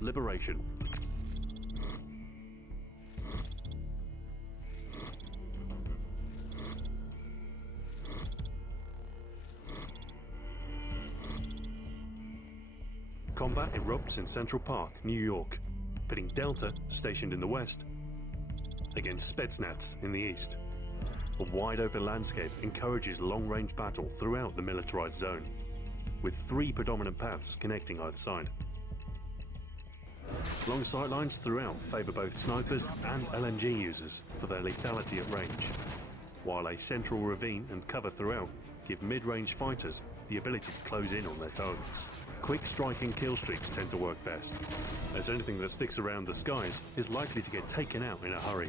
Liberation. Combat erupts in Central Park, New York, pitting Delta, stationed in the west, against Spetsnaz in the east. A wide-open landscape encourages long-range battle throughout the militarized zone, with 3 predominant paths connecting either side. Long sightlines throughout favour both snipers and LMG users for their lethality at range, while a central ravine and cover throughout give mid-range fighters the ability to close in on their targets. Quick striking kill streaks tend to work best, as anything that sticks around the skies is likely to get taken out in a hurry.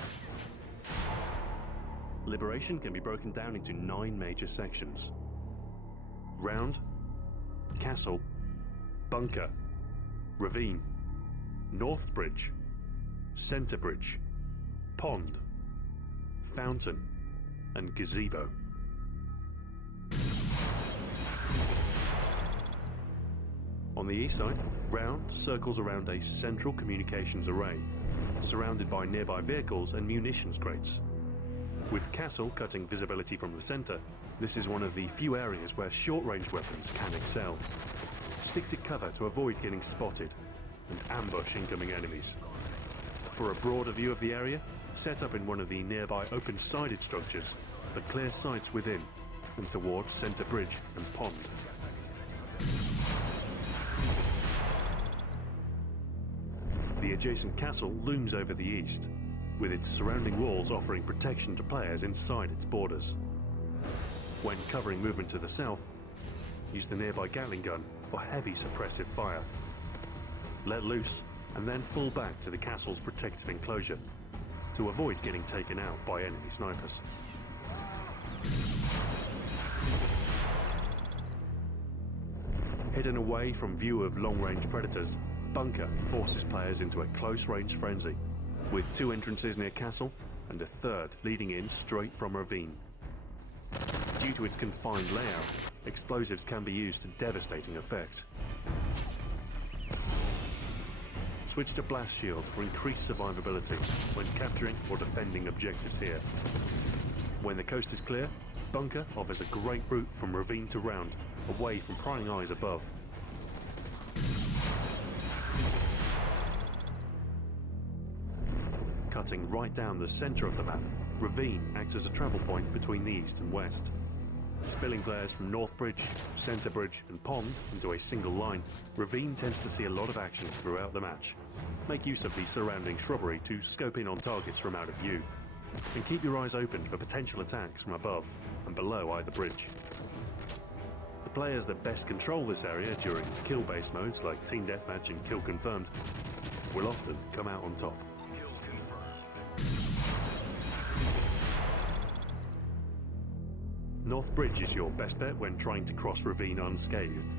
Liberation can be broken down into 9 major sections: Round, Castle, Bunker, Ravine, North Bridge, Center Bridge, Pond, Fountain, and Gazebo. On the east side, Round circles around a central communications array, surrounded by nearby vehicles and munitions crates. With Castle cutting visibility from the center, this is one of the few areas where short-range weapons can excel. Stick to cover to avoid getting spotted, and ambush incoming enemies. For a broader view of the area, set up in one of the nearby open-sided structures, but clear sights within, and towards Center Bridge and Pond. The adjacent castle looms over the east, with its surrounding walls offering protection to players inside its borders. When covering movement to the south, use the nearby Gatling gun for heavy suppressive fire. Let loose, and then fall back to the castle's protective enclosure, to avoid getting taken out by enemy snipers. Hidden away from view of long-range predators, Bunker forces players into a close-range frenzy, with 2 entrances near Castle and a 3rd leading in straight from Ravine. Due to its confined layout, explosives can be used to devastating effect. Switch to Blast Shield for increased survivability when capturing or defending objectives here. When the coast is clear, Bunker offers a great route from Ravine to Round, away from prying eyes above. Cutting right down the centre of the map, Ravine acts as a travel point between the east and west. Spilling players from North Bridge, Center Bridge and Pond into a single line, Ravine tends to see a lot of action throughout the match. Make use of the surrounding shrubbery to scope in on targets from out of view, and keep your eyes open for potential attacks from above and below either bridge. The players that best control this area during kill-based modes like Team Deathmatch and Kill Confirmed will often come out on top. North Bridge is your best bet when trying to cross Ravine unscathed.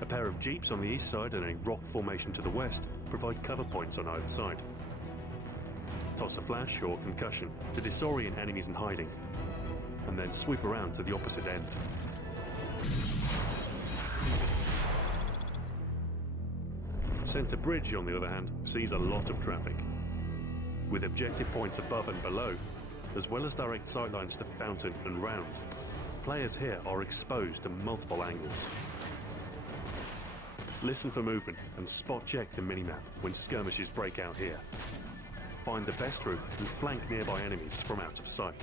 A pair of jeeps on the east side and a rock formation to the west provide cover points on either side. Toss a flash or concussion to disorient enemies in hiding, and then sweep around to the opposite end. Center Bridge, on the other hand, sees a lot of traffic, with objective points above and below, as well as direct sightlines to Fountain and Round. Players here are exposed to multiple angles. Listen for movement and spot check the minimap when skirmishes break out here. Find the best route and flank nearby enemies from out of sight.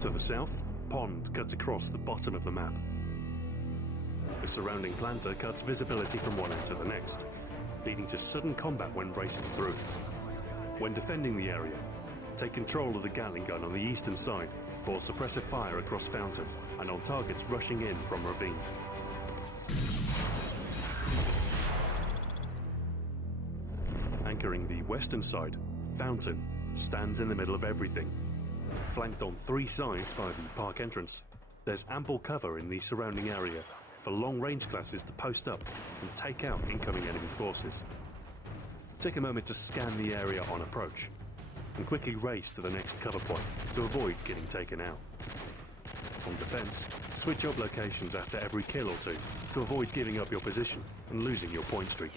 To the south, Pond cuts across the bottom of the map. The surrounding planter cuts visibility from one end to the next, leading to sudden combat when racing through. When defending the area, take control of the Gatling gun on the eastern side for suppressive fire across Fountain and on targets rushing in from Ravine. Anchoring the western side, Fountain stands in the middle of everything. Flanked on 3 sides by the park entrance, there's ample cover in the surrounding area for long-range classes to post up and take out incoming enemy forces. Take a moment to scan the area on approach, and quickly race to the next cover point to avoid getting taken out. on defense, switch up locations after every kill or two to avoid giving up your position and losing your point streak.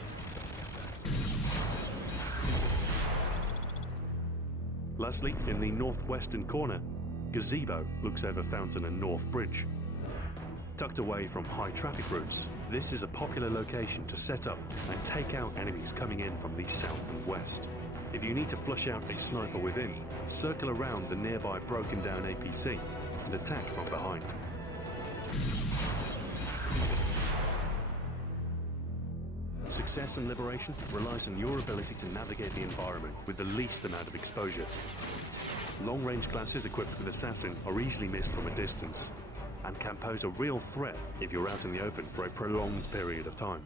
Lastly, in the northwestern corner, Gazebo looks over Fountain and North Bridge. Tucked away from high traffic routes, this is a popular location to set up and take out enemies coming in from the south and west. If you need to flush out a sniper within, circle around the nearby broken down APC and attack from behind. Success and liberation relies on your ability to navigate the environment with the least amount of exposure. Long-range classes equipped with Assassin are easily missed from a distance, and can pose a real threat if you're out in the open for a prolonged period of time.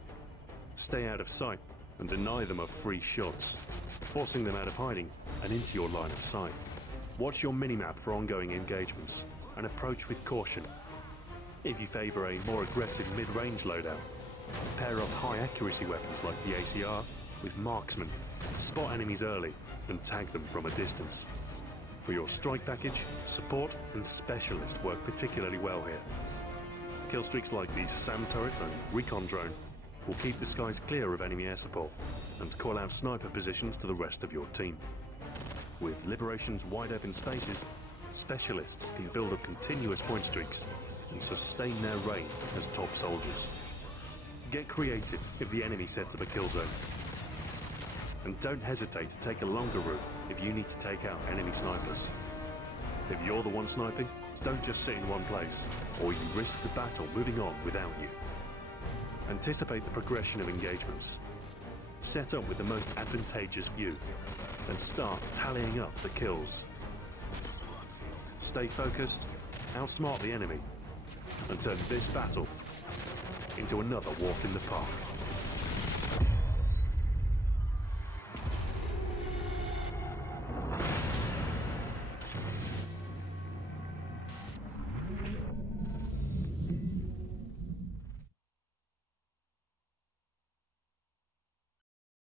Stay out of sight and deny them of free shots, forcing them out of hiding and into your line of sight. Watch your minimap for ongoing engagements and approach with caution. If you favour a more aggressive mid-range loadout, pair up high accuracy weapons like the ACR with marksman, spot enemies early and tag them from a distance. For your strike package, support and specialist work particularly well here. Kill streaks like the SAM turret and recon drone will keep the skies clear of enemy air support and call out sniper positions to the rest of your team. With Liberation's wide open spaces, specialists can build up continuous point streaks and sustain their reign as top soldiers. Get creative if the enemy sets up a kill zone. And don't hesitate to take a longer route if you need to take out enemy snipers. If you're the one sniping, don't just sit in one place, or you risk the battle moving on without you. Anticipate the progression of engagements. Set up with the most advantageous view, and start tallying up the kills. Stay focused, outsmart the enemy, and turn this battle into another walk in the park.